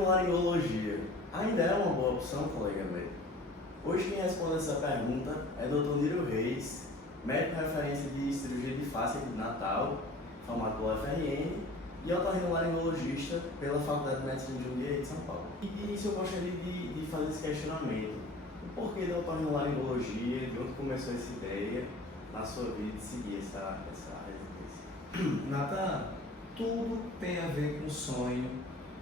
Otorrinolaringologia ainda é uma boa opção, colega médico? Hoje quem responde essa pergunta é Dr. Niro Reis, médico referência de cirurgia de face aqui de Natal, formado pela UFRN e otorrinolaringologista pela Faculdade de Medicina de Jundiaí de São Paulo. E de início eu gostaria de fazer esse questionamento. O porquê da otorrinolaringologia, de onde começou essa ideia na sua vida de seguir essa residência? Natan, tudo tem a ver com sonho,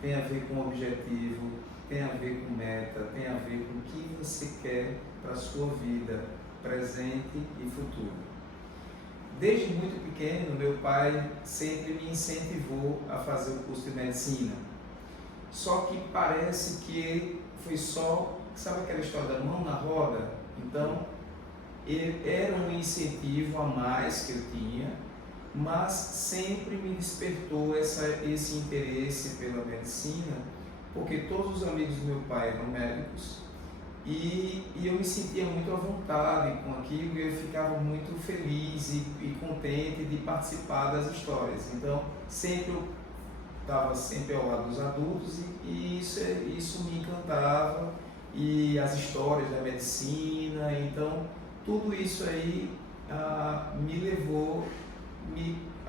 tem a ver com objetivo, tem a ver com meta, tem a ver com o que você quer para a sua vida, presente e futuro. Desde muito pequeno, meu pai sempre me incentivou a fazer o curso de medicina. Só que parece que foi só, sabe aquela história da mão na roda? Então, ele era um incentivo a mais que eu tinha, mas sempre me despertou esse interesse pela medicina, porque todos os amigos do meu pai eram médicos e eu me sentia muito à vontade com aquilo e eu ficava muito feliz e contente de participar das histórias. Então, sempre eu estava sempre ao lado dos adultos e isso me encantava, e as histórias da medicina. Então, tudo isso aí me levou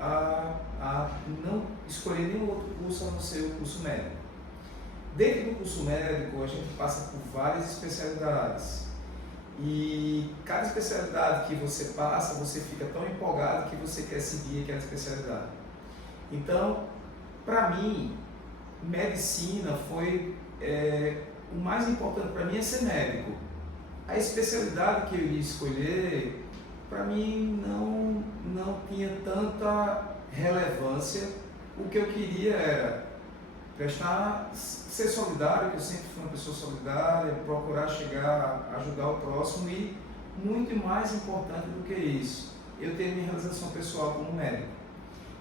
a não escolher nenhum outro curso a não ser o curso médico. Dentro do curso médico, a gente passa por várias especialidades. E cada especialidade que você passa, você fica tão empolgado que você quer seguir aquela especialidade. Então, para mim, medicina foi o mais importante para mim é ser médico. A especialidade que eu iria escolher, para mim, não tinha tanta relevância. O que eu queria era ser solidário, que eu sempre fui uma pessoa solidária, procurar chegar, ajudar o próximo e, muito mais importante do que isso, eu ter minha realização pessoal como médico.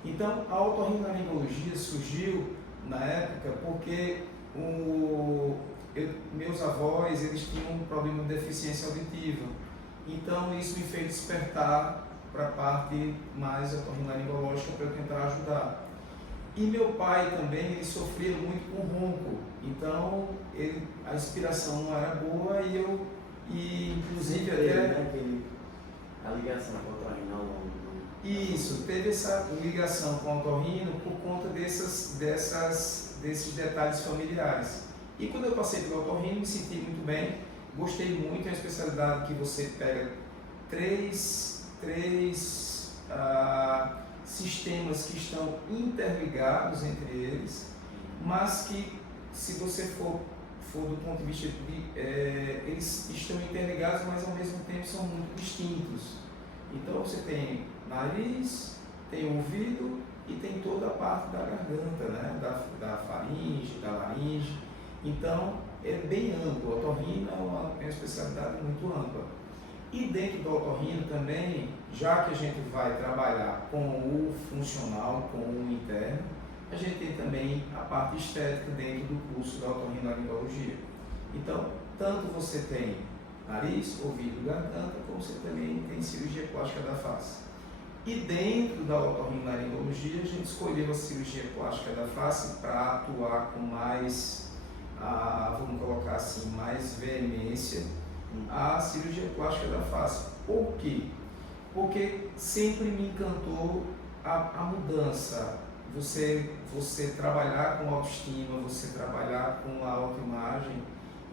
Então, a otorrinolaringologia surgiu na época porque meus avós eles tinham um problema de deficiência auditiva. Então, isso me fez despertar para a parte mais otorrinolaringológica para eu tentar ajudar. E meu pai também, ele sofria muito com ronco. Então, a inspiração não era boa e inclusive até... A ligação com o otorrino ao longo do... Isso, teve essa ligação com o otorrino por conta desses detalhes familiares. E quando eu passei pelo otorrino, me senti muito bem, gostei muito. É uma especialidade que você pega três sistemas que estão interligados entre eles, mas que, se você for do ponto de vista eles estão interligados, mas ao mesmo tempo são muito distintos. Então você tem nariz, tem ouvido e tem toda a parte da garganta, né? da faringe, da laringe. Então é bem amplo. O otorrino é uma especialidade muito ampla. E dentro do otorrino também, já que a gente vai trabalhar com o funcional, com o interno, a gente tem também a parte estética dentro do curso da otorrinolaringologia. Então, tanto você tem nariz, ouvido, garganta, como você também tem cirurgia plástica da face. E dentro da otorrinolaringologia, a gente escolheu a cirurgia plástica da face para atuar com mais, vamos colocar assim, mais veemência, a cirurgia plástica da face. Por quê? Porque sempre me encantou a mudança. Você trabalhar com autoestima, você trabalhar com a autoimagem.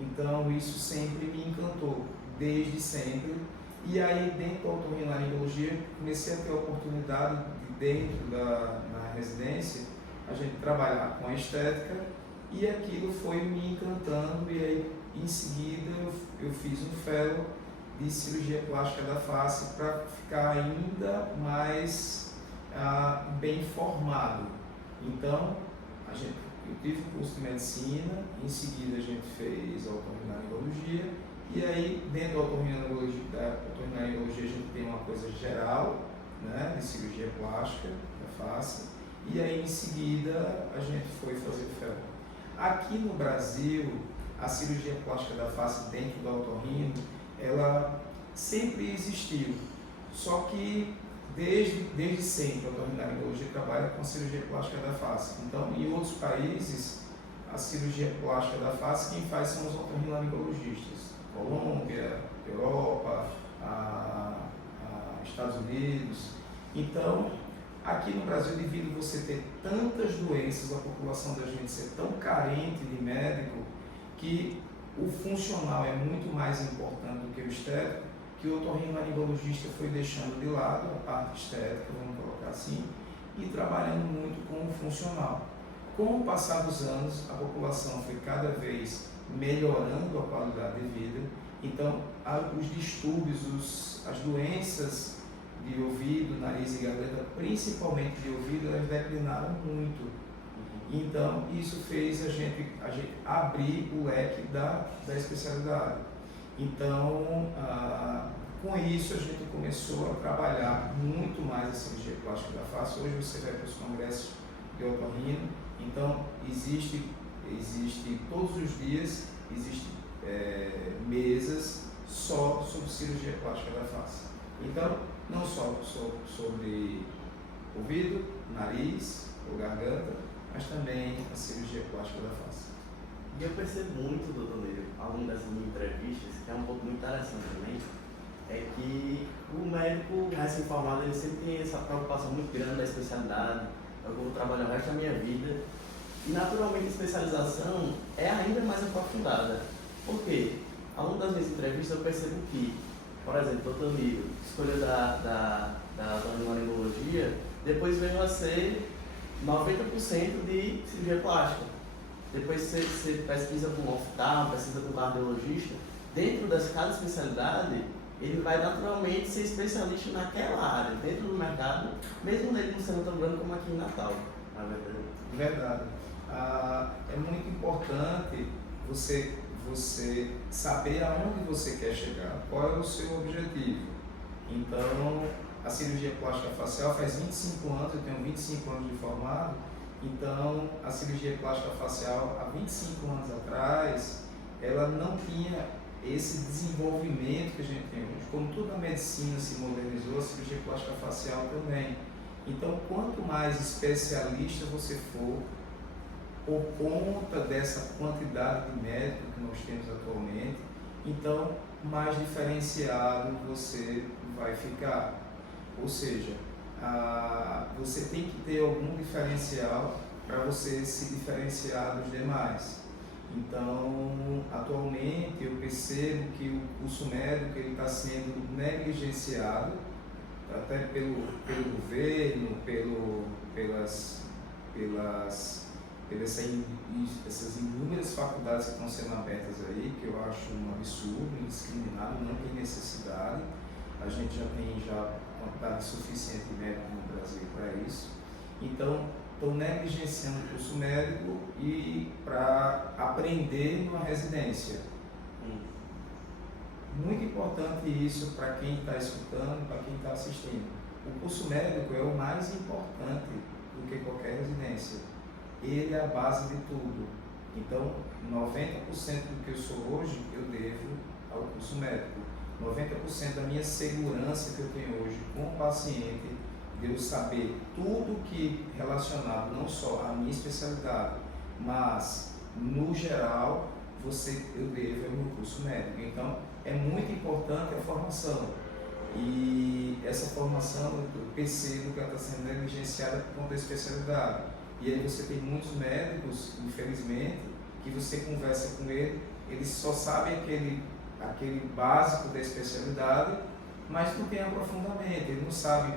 Então isso sempre me encantou, desde sempre. E aí, dentro da otorrinolaringologia, comecei a ter a oportunidade de, na residência, a gente trabalhar com a estética, e aquilo foi me encantando. E aí, em seguida, eu fiz um fellow de cirurgia plástica da face para ficar ainda mais bem formado. Então, eu tive o curso de medicina, em seguida a gente fez a otorrinolaringologia, e aí dentro da otorrinolaringologia a gente tem uma coisa geral, né, de cirurgia plástica da face, e aí em seguida a gente foi fazer o fellow. Aqui no Brasil, a cirurgia plástica da face dentro do otorrino, ela sempre existiu, só que desde sempre a otorrinolaringologia trabalha com a cirurgia plástica da face. Então, em outros países, a cirurgia plástica da face, quem faz são os otorrinolaringologistas. Colômbia, Europa, Estados Unidos. Então, aqui no Brasil, devido você ter tantas doenças, a população da gente ser tão carente de médico, que o funcional é muito mais importante do que o estético, que o otorrinolaringologista foi deixando de lado a parte estética, vamos colocar assim, e trabalhando muito com o funcional. Com o passar dos anos, a população foi cada vez melhorando a qualidade de vida, então os distúrbios, as doenças de ouvido, nariz e garganta, principalmente de ouvido, elas declinaram muito. Então isso fez a gente abrir o leque da especialidade. Então, com isso a gente começou a trabalhar muito mais a cirurgia plástica da face. Hoje você vai para os congressos de otorrino, então existe todos os dias mesas só sobre cirurgia plástica da face. Então, não só sobre ouvido, nariz ou garganta, mas também a cirurgia plástica da face. E eu percebo muito, doutor Lírio, ao longo dessas minhas entrevistas, que é um pouco muito interessante também, é que o médico recém-formado ele sempre tem essa preocupação muito grande da especialidade, eu vou trabalhar o resto da minha vida, e naturalmente a especialização é ainda mais aprofundada. Por quê? Ao longo das minhas entrevistas eu percebo que, por exemplo, o doutor Lírio escolheu da otorrinolaringologia, depois veio a ser 90% de cirurgia plástica. Depois você pesquisa com um oftalmo, pesquisa com um cardiologista, dentro de cada especialidade, ele vai naturalmente ser especialista naquela área, dentro do mercado, mesmo ele não sendo tão grande como aqui em Natal, na verdade. Verdade. É muito importante você saber aonde você quer chegar, qual é o seu objetivo. Então, a cirurgia plástica facial faz 25 anos, eu tenho 25 anos de formado, então a cirurgia plástica facial há 25 anos atrás, ela não tinha esse desenvolvimento que a gente tem hoje. Como toda a medicina se modernizou, a cirurgia plástica facial também. Então, quanto mais especialista você for, por conta dessa quantidade de médicos que nós temos atualmente, então mais diferenciado você vai ficar. Ou seja, você tem que ter algum diferencial para você se diferenciar dos demais. Então, atualmente eu percebo que o curso médico está sendo negligenciado, até pelo governo, essas inúmeras faculdades que estão sendo abertas aí, que eu acho um absurdo, indiscriminado, não tem necessidade. A gente já tem quantidade suficiente de médico no Brasil para isso. Então, estão negligenciando o curso médico e para aprender numa residência. Muito importante isso para quem está escutando, para quem está assistindo. O curso médico é o mais importante do que qualquer residência. Ele é a base de tudo. Então, 90% do que eu sou hoje, eu devo ao curso médico. 90% da minha segurança que eu tenho hoje com o paciente, de eu saber tudo que relacionado não só à minha especialidade, mas no geral, eu devo ao meu curso médico. Então, é muito importante a formação. E essa formação, eu percebo que ela está sendo negligenciada por conta da especialidade. E aí você tem muitos médicos, infelizmente, que você conversa com ele, eles só sabem aquele básico da especialidade, mas não tem aprofundamento, ele não sabe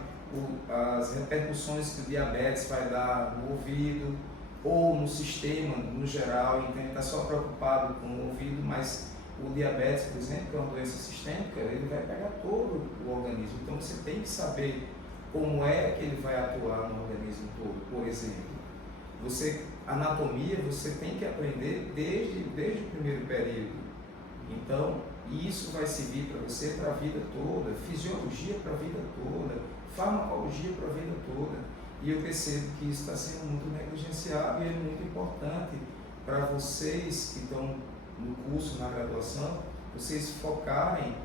as repercussões que o diabetes vai dar no ouvido ou no sistema no geral, então ele está só preocupado com o ouvido, mas o diabetes, por exemplo, que é uma doença sistêmica, ele vai pegar todo o organismo, então você tem que saber como é que ele vai atuar no organismo todo. Por exemplo, anatomia você tem que aprender desde o primeiro período. Então, isso vai servir para você para a vida toda, fisiologia para a vida toda, farmacologia para a vida toda. E eu percebo que isso está sendo muito negligenciado e é muito importante para vocês que estão no curso, na graduação, vocês focarem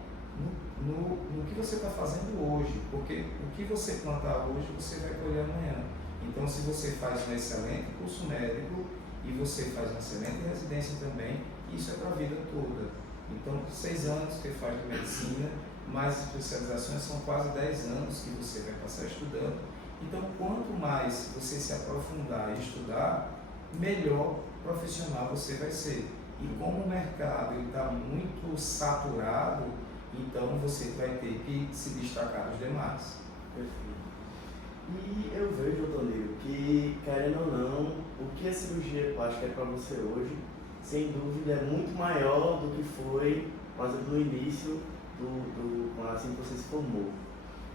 no que você está fazendo hoje, porque o que você plantar hoje, você vai colher amanhã. Então, se você faz um excelente curso médico e você faz uma excelente residência também, isso é para a vida toda. Então, 6 anos que faz de medicina, mais especializações são quase 10 anos que você vai passar estudando. Então, quanto mais você se aprofundar e estudar, melhor profissional você vai ser. E como o mercado está muito saturado, então você vai ter que se destacar dos demais. Perfeito. E eu vejo, doutor Niro, que, querendo ou não, o que a cirurgia plástica é para você hoje, sem dúvida, é muito maior do que foi, por exemplo, no início, assim que você se formou.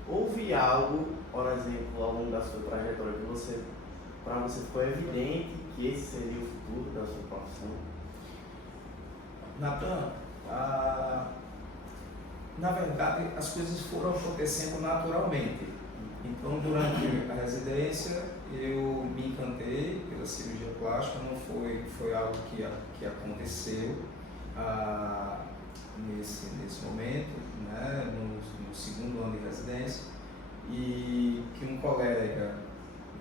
Houve algo, por exemplo, ao longo da sua trajetória, que para você ficou evidente que esse seria o futuro da sua profissão? Natan, na verdade, as coisas foram acontecendo naturalmente. Então, durante a residência, eu me encantei pela cirurgia plástica, não foi algo que aconteceu nesse momento, né, no segundo ano de residência, e que um colega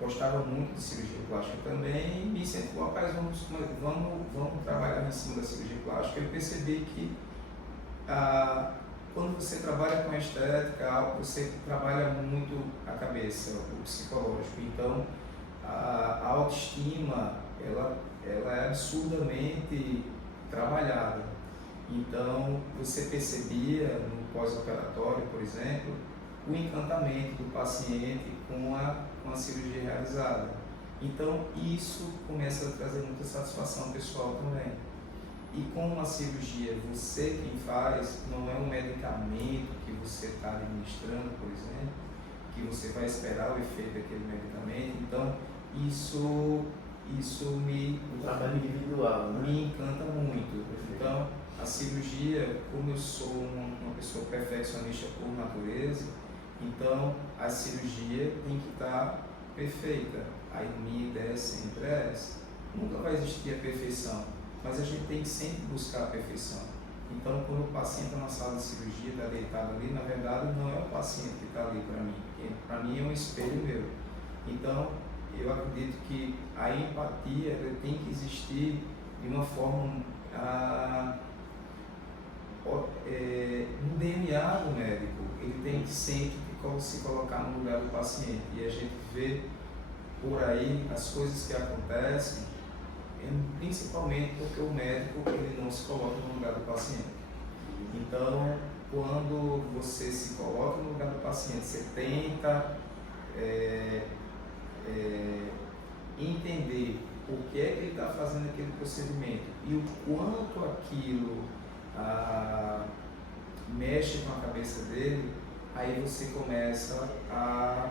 gostava muito de cirurgia plástica também e me incentivou, rapaz, vamos trabalhar em cima da cirurgia plástica. Eu percebi que quando você trabalha com a estética, você trabalha muito a cabeça, o psicológico. Então, a autoestima, ela é absurdamente trabalhada. Então, você percebia no pós-operatório, por exemplo, o encantamento do paciente com a cirurgia realizada. Então, isso começa a trazer muita satisfação pessoal também. E com a cirurgia, você quem faz, não é um medicamento que você está administrando, por exemplo, que você vai esperar o efeito daquele medicamento. Então, isso Um trabalho individual, né? me encanta muito. Então, a cirurgia, como eu sou uma pessoa perfeccionista por natureza, então a cirurgia tem que estar perfeita. A minha ideia sempre é essa. Nunca vai existir a perfeição, mas a gente tem que sempre buscar a perfeição. Então, quando o paciente está na sala de cirurgia, está deitado ali, na verdade não é o paciente que está ali para mim, porque para mim é um espelho meu. Então, eu acredito que a empatia tem que existir de uma forma no DNA do médico. Ele tem que sempre se colocar no lugar do paciente, e a gente vê por aí as coisas que acontecem, principalmente porque o médico ele não se coloca no lugar do paciente. Então, quando você se coloca no lugar do paciente, você tenta entender por que é que ele está fazendo aquele procedimento e o quanto aquilo mexe com a cabeça dele, aí você começa a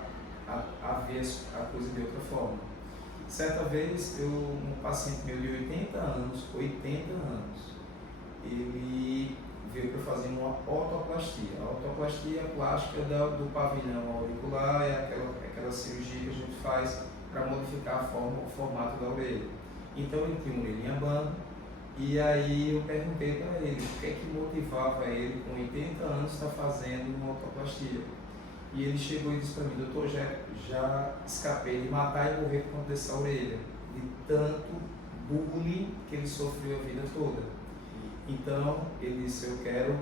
ver a coisa de outra forma. Certa vez, um paciente meu de 80 anos, ele veio para fazer uma otoplastia. A otoplastia plástica do pavilhão auricular é aquela cirurgia que a gente faz para modificar o formato da orelha. Então ele tinha uma orelhinha bamba, e aí eu perguntei para ele o que é que motivava ele com 80 anos estar fazendo uma otoplastia. E ele chegou e disse para mim: doutor, já escapei de matar e morrer por conta dessa orelha, de tanto bullying que ele sofreu a vida toda. Então ele disse: eu quero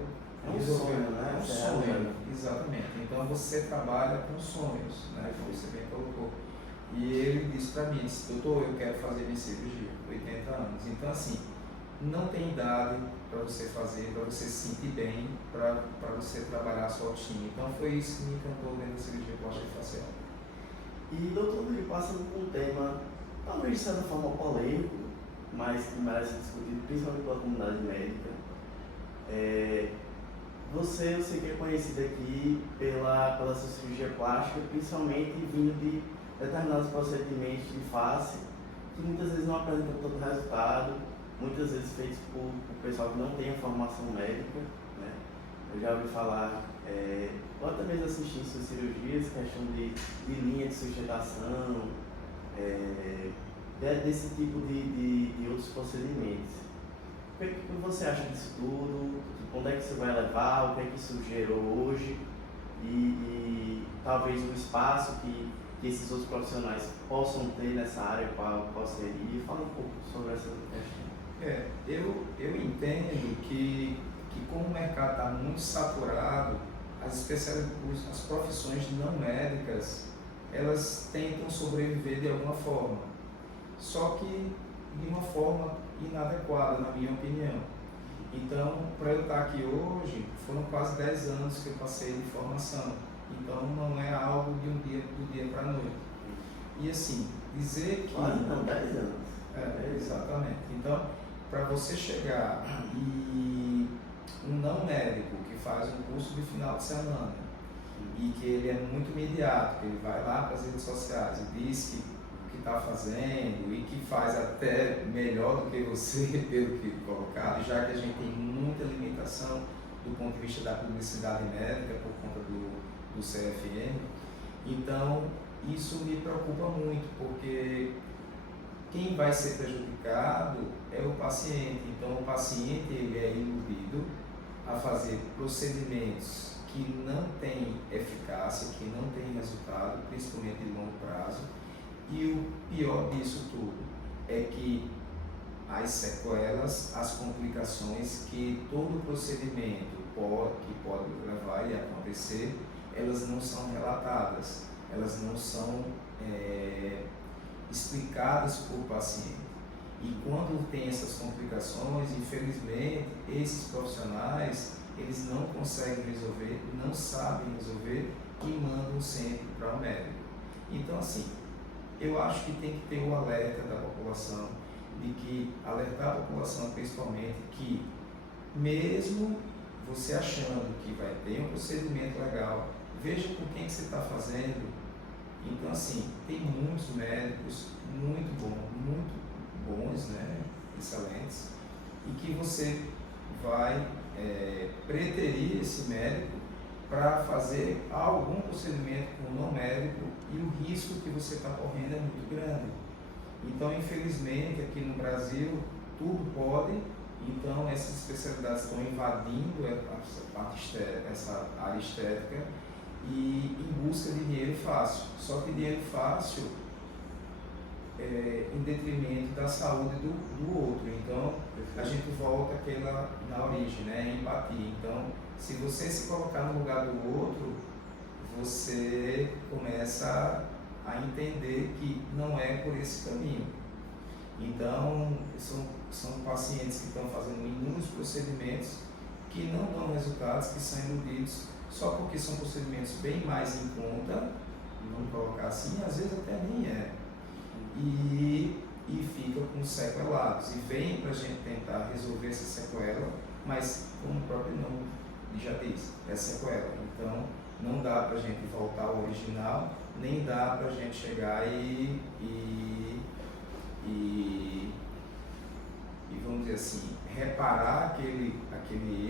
resolver. Sonho, né? É um sonho, exatamente. Então você trabalha com sonhos, né? Como você bem colocou. E ele disse para mim, disse: doutor, eu quero fazer minha cirurgia, 80 anos. Então assim, não tem idade para você fazer, para você se sentir bem, para você trabalhar a sua autoestima. Então foi isso que me encantou dentro da cirurgia plástica facial. E doutor Niro, passando por um tema, talvez de certa forma polêmico, mas que merece ser discutido principalmente pela comunidade médica. Eu sei que é conhecido aqui pela sua cirurgia plástica, principalmente vindo de determinados procedimentos de face, que muitas vezes não apresentam todo o resultado, muitas vezes feitos por pessoal que não tem a formação médica, né? Eu já ouvi falar, ou até mesmo assisti suas cirurgias, questão de linha de sustentação, desse tipo de outros procedimentos. O que você acha disso tudo? Onde é que isso vai levar? O que é que isso gerou hoje? E talvez o espaço que que esses outros profissionais possam ter nessa área, qual seria? Fala um pouco sobre essa questão. Eu entendo que como o mercado está muito saturado, as profissões não médicas, elas tentam sobreviver de alguma forma, só que de uma forma inadequada, na minha opinião. Então, para eu estar aqui hoje, foram quase 10 anos que eu passei de formação, então não é algo do dia para a noite. E assim, dizer que... Quase não, 10 anos. Exatamente. Então, para você chegar e um não médico que faz um curso de final de semana e que ele é muito midiático, ele vai lá para as redes sociais e diz que o que está fazendo e que faz até melhor do que você, pelo que colocado, já que a gente tem muita limitação do ponto de vista da publicidade médica por conta do CFM. Então, isso me preocupa muito, porque quem vai ser prejudicado é o paciente. Então, o paciente ele é iludido a fazer procedimentos que não têm eficácia, que não têm resultado, principalmente de longo prazo. E o pior disso tudo é que as sequelas, as complicações que todo procedimento pode levar e acontecer, elas não são relatadas, elas não são explicadas por paciente. E quando tem essas complicações, infelizmente, esses profissionais, eles não conseguem resolver, não sabem resolver e mandam sempre para o médico. Então, assim, eu acho que tem que ter o alerta da população, de que alertar a população principalmente que mesmo você achando que vai ter um procedimento legal, veja com quem que você está fazendo. Então, assim, tem muitos médicos muito bons, né, excelentes, e que você vai preterir esse médico para fazer algum procedimento com o não médico e o risco que você está correndo é muito grande. Então, infelizmente, aqui no Brasil, tudo pode, então essas especialidades estão invadindo essa área estética e em busca de dinheiro fácil. Só que dinheiro fácil em detrimento da saúde do outro. Então, a gente volta na origem, né? Empatia. Então, se você se colocar no lugar do outro, você começa a entender que não é por esse caminho. Então, são pacientes que estão fazendo inúmeros procedimentos que não dão resultados, que são iludidos, só porque são procedimentos bem mais em conta, vamos colocar assim, às vezes até nem é, e ficam com sequelados, e vem para a gente tentar resolver essa sequela, mas como o próprio nome já diz, é sequela. Então, não dá para a gente voltar ao original, nem dá para a gente chegar e vamos dizer assim, reparar aquele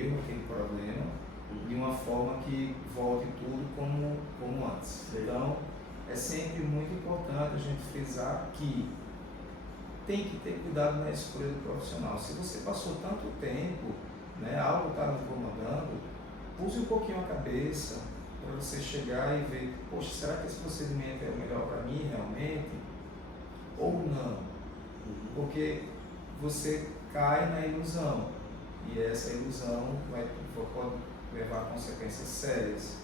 erro, aquele problema, de uma forma que volte tudo como antes. Então, é sempre muito importante a gente frisar que tem que ter cuidado na escolha do profissional. Se você passou tanto tempo, né, algo está me incomodando, use um pouquinho a cabeça para você chegar e ver, poxa, será que esse procedimento é o melhor para mim realmente? Ou não? Porque você cai na ilusão, e essa ilusão pode levar a consequências sérias.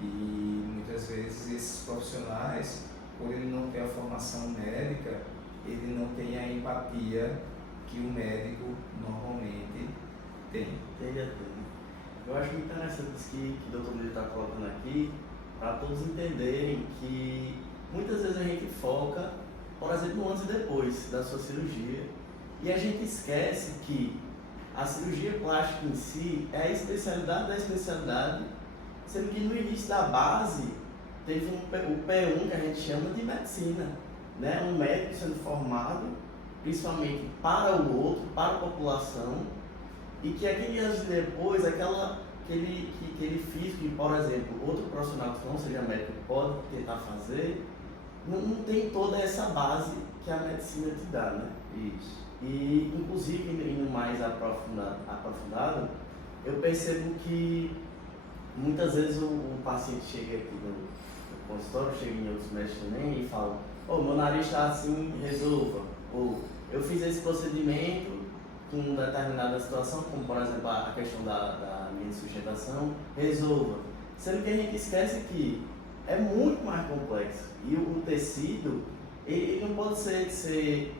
E muitas vezes esses profissionais, por ele não ter a formação médica, ele não tem a empatia que o médico normalmente tem. Eu acho muito interessante isso que o Dr. Lírio está colocando aqui, para todos entenderem que muitas vezes a gente foca, por exemplo, no antes e depois da sua cirurgia, e a gente esquece que a cirurgia plástica em si é a especialidade da especialidade, sendo que no início da base teve o P1 que a gente chama de medicina, né? Um médico sendo formado principalmente para o outro, para a população, e que aquele antes e depois, aquele físico que, por exemplo, outro profissional que não seja médico pode tentar fazer, não tem toda essa base que a medicina te dá, né? Isso. E, inclusive, indo mais aprofundado, eu percebo que muitas vezes o paciente chega aqui no consultório, chego em outros médicos também e falo, meu nariz está assim, resolva. Ou eu fiz esse procedimento com determinada situação, como por exemplo a questão da linha de sustentação, resolva. Sendo que a gente esquece que é muito mais complexo e o tecido ele não pode ser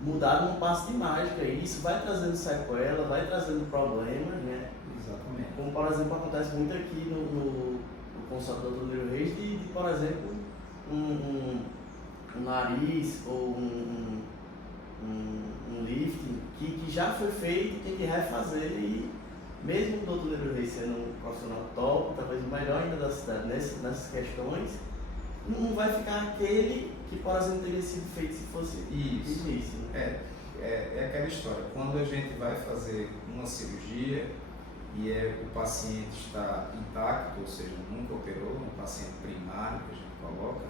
mudado num passo de mágica, e isso vai trazendo sequela, vai trazendo problemas, né? Exatamente. Como por exemplo acontece muito aqui no consultório do Dr. Niro Reis de, por exemplo, um nariz ou um lifting que já foi feito e tem que refazer, e mesmo o Dr. Niro Reis sendo um profissional top, talvez o melhor ainda da cidade nessas questões, não vai ficar aquele que, por exemplo, teria sido feito se fosse isso. Né? É aquela história, quando a gente vai fazer uma cirurgia e o paciente está intacto, ou seja, nunca operou, um paciente primário que a gente coloca,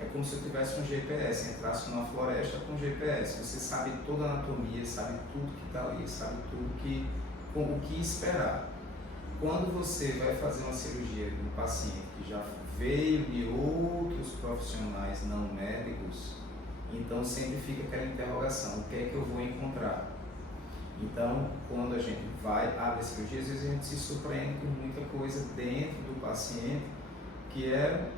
é como se eu tivesse um GPS, entrasse numa floresta com GPS. Você sabe toda a anatomia, sabe tudo que está ali, sabe tudo o que esperar. Quando você vai fazer uma cirurgia de um paciente que já veio de outros profissionais não médicos, então sempre fica aquela interrogação, o que é que eu vou encontrar? Então, quando a gente abre a cirurgia, às vezes a gente se surpreende com muita coisa dentro do paciente que é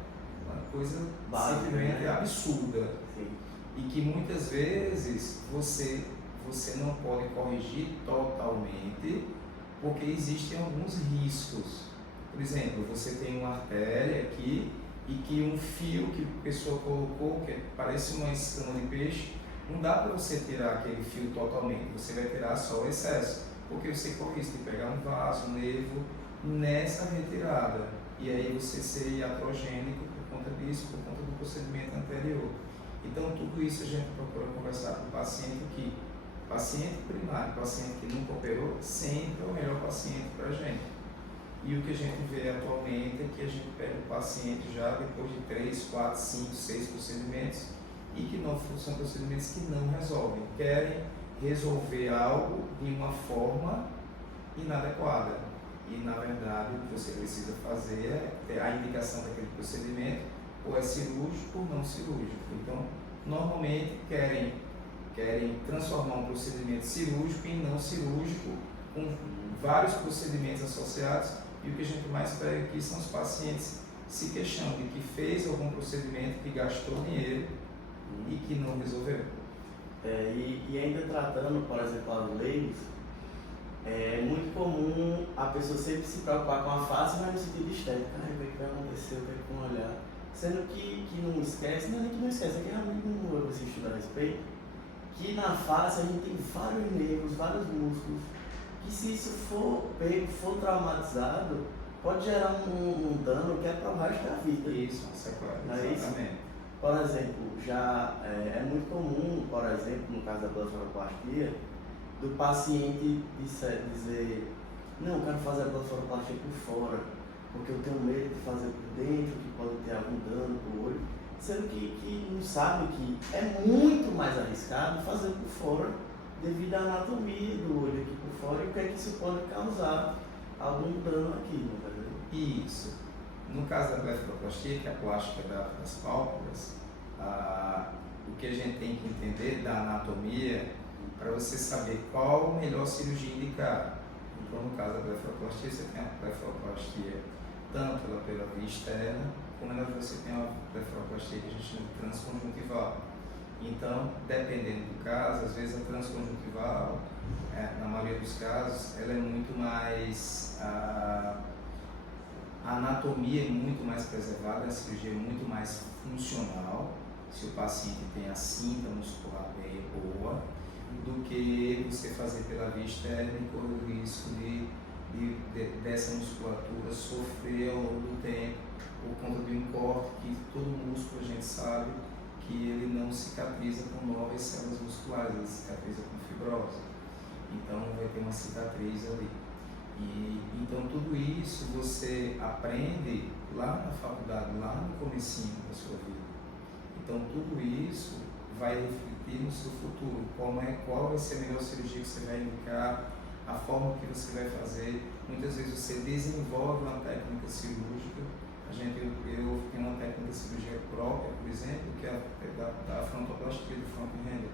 uma coisa simplesmente absurda. Sim. E que muitas vezes você não pode corrigir totalmente, porque existem alguns riscos. Por exemplo, você tem uma artéria aqui e que um fio que a pessoa colocou, que parece uma escama de peixe, não dá para você tirar aquele fio totalmente, você vai tirar só o excesso, porque você corre risco de pegar um vaso, um nervo nessa retirada, e aí você ser iatrogênico por conta disso, por conta do procedimento anterior. Então tudo isso a gente procura conversar com o paciente, que paciente primário, paciente que nunca operou, sempre é o melhor paciente para a gente. E o que a gente vê atualmente é que a gente pega o paciente já depois de 3, 4, 5, 6 procedimentos e que não são procedimentos que não resolvem, querem resolver algo de uma forma inadequada. E na verdade o que você precisa fazer é ter a indicação daquele procedimento, ou é cirúrgico ou não cirúrgico. Então, normalmente querem transformar um procedimento cirúrgico em não cirúrgico, com vários procedimentos associados, e o que a gente mais pega aqui são os pacientes se queixando de que fez algum procedimento, que gastou dinheiro e que não resolveu. E ainda tratando, por exemplo, os leigos, é muito comum a pessoa sempre se preocupar com a face, mas no sentido estético, o que vai acontecer, o que vão olhar, sendo que não esquece, não é nem que não esquece, é que realmente não se estuda a respeito, que na face a gente tem vários nervos, vários músculos, que se isso for pego, for traumatizado, pode gerar um dano que é para o resto da vida. Isso, sequela, exatamente. Por exemplo, já é muito comum, por exemplo, no caso da blefaroplastia, do paciente dizer, não, eu quero fazer a blefaroplastia por fora, porque eu tenho medo de fazer por dentro, que pode ter algum dano para o olho, sendo que não sabe que é muito mais arriscado fazer por fora, devido à anatomia do olho aqui por fora e o que é que isso pode causar algum dano aqui, não é verdade? Isso. No caso da blefaroplastia, que é a plástica das pálpebras, o que a gente tem que entender da anatomia para você saber qual a melhor cirurgia indicar. Então, no caso da blefaroplastia, você tem a blefaroplastia tanto pela via externa, como você tem a blefaroplastia que a gente chama de transconjuntival. Então, dependendo do caso, às vezes a transconjuntival, na maioria dos casos, ela é muito mais, a anatomia é muito mais preservada, a cirurgia é muito mais funcional, se o paciente tem a cinta muscular bem boa, do que você fazer pela via externa e correr o risco dessa musculatura sofrer ao longo do tempo, por conta de um corte que todo músculo a gente sabe que ele não cicatriza com novas células musculares, ele cicatriza com fibrose. Então vai ter uma cicatriz ali. Então tudo isso você aprende lá na faculdade, lá no comecinho da sua vida. Então tudo isso vai refletir no seu futuro, qual vai ser a melhor cirurgia que você vai indicar, a forma que você vai fazer. Muitas vezes você desenvolve uma técnica cirúrgica Eu tenho uma técnica de cirurgia própria, por exemplo, que é da frontoplastia do front render.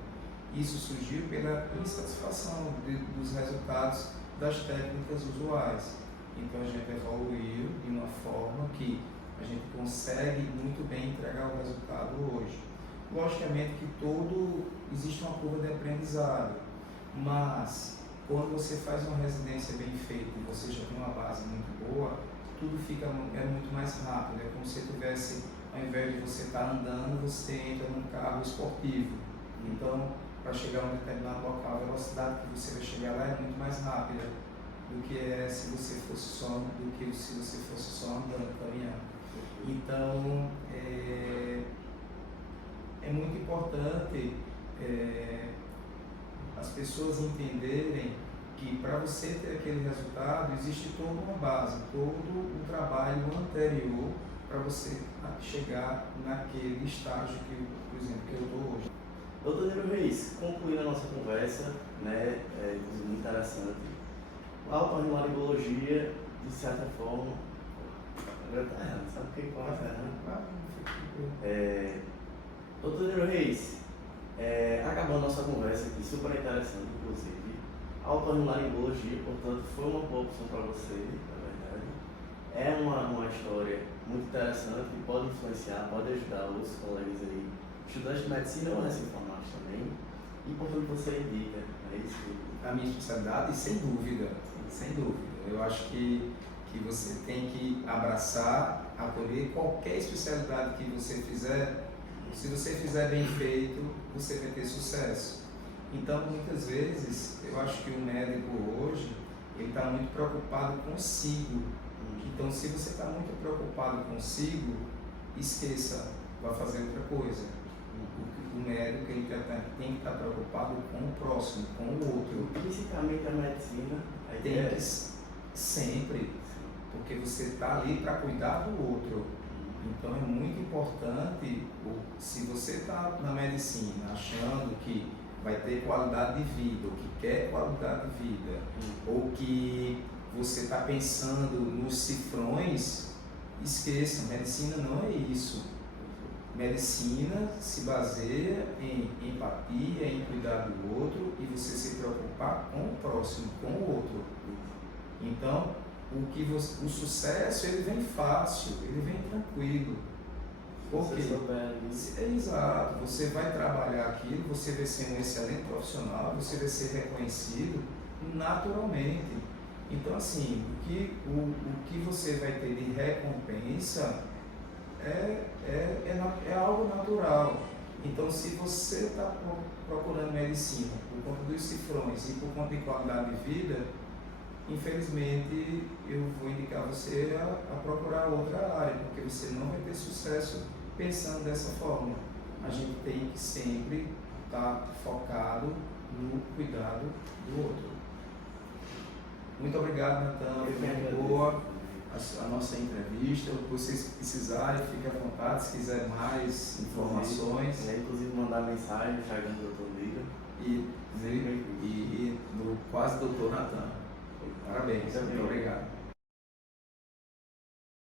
Isso surgiu pela insatisfação dos resultados das técnicas usuais. Então a gente evoluiu de uma forma que a gente consegue muito bem entregar o resultado hoje. Logicamente que existe uma curva de aprendizado, mas quando você faz uma residência bem feita e você já tem uma base muito boa, tudo é muito mais rápido. É como se tivesse, ao invés de você estar andando, você entra num carro esportivo. Então, para chegar a um determinado local, a velocidade que você vai chegar lá é muito mais rápida do que se você fosse só andando, caminhando. Então, é muito importante as pessoas entenderem que para você ter aquele resultado existe toda uma base, todo um trabalho anterior para você chegar naquele estágio que, por exemplo, que eu estou hoje. Doutor Niro Reis, concluindo a nossa conversa, né, inclusive muito interessante, a otorrinolaringologia, de certa forma, agora está errado, sabe o que corre, né? Doutor Niro Reis, acabando a nossa conversa aqui, super interessante, inclusive, a otorrinolaringologia, portanto, foi uma boa opção para você, na verdade. É uma história muito interessante que pode influenciar, pode ajudar os colegas aí, estudantes de medicina ou recém-formados também, e portanto você indica, é isso? A minha especialidade, sem dúvida, sem dúvida. Eu acho que você tem que abraçar, acolher qualquer especialidade que você fizer. Se você fizer bem feito, você vai ter sucesso. Então, muitas vezes, eu acho que o médico hoje, ele está muito preocupado consigo. Então, se você está muito preocupado consigo, esqueça, vá fazer outra coisa. O médico ele tem que estar preocupado com o próximo, com o outro. Principalmente a medicina. Tem que sempre, porque você está ali para cuidar do outro. Então é muito importante, se você está na medicina achando que vai ter qualidade de vida, ou que quer qualidade de vida, ou que você está pensando nos cifrões, esqueça, medicina não é isso. Medicina se baseia em empatia, em cuidar do outro e você se preocupar com o próximo, com o outro. Então, o sucesso ele vem fácil, ele vem tranquilo. Porque exato, você vai trabalhar aquilo, você vai ser um excelente profissional, você vai ser reconhecido naturalmente. Então, assim, o que você vai ter de recompensa é algo natural. Então, se você está procurando medicina por conta dos cifrões e por conta de qualidade de vida, infelizmente eu vou indicar você a procurar outra área, porque você não vai ter sucesso pensando dessa forma. A gente tem que sempre estar focado no cuidado do outro. Muito obrigado, Natan. Foi muito boa a nossa entrevista. O que vocês precisarem, fiquem à vontade. Se quiser mais informações, inclusive mandar mensagem no Instagram do Dr. Niro e no quase Dr. Natan. Parabéns. Muito obrigado.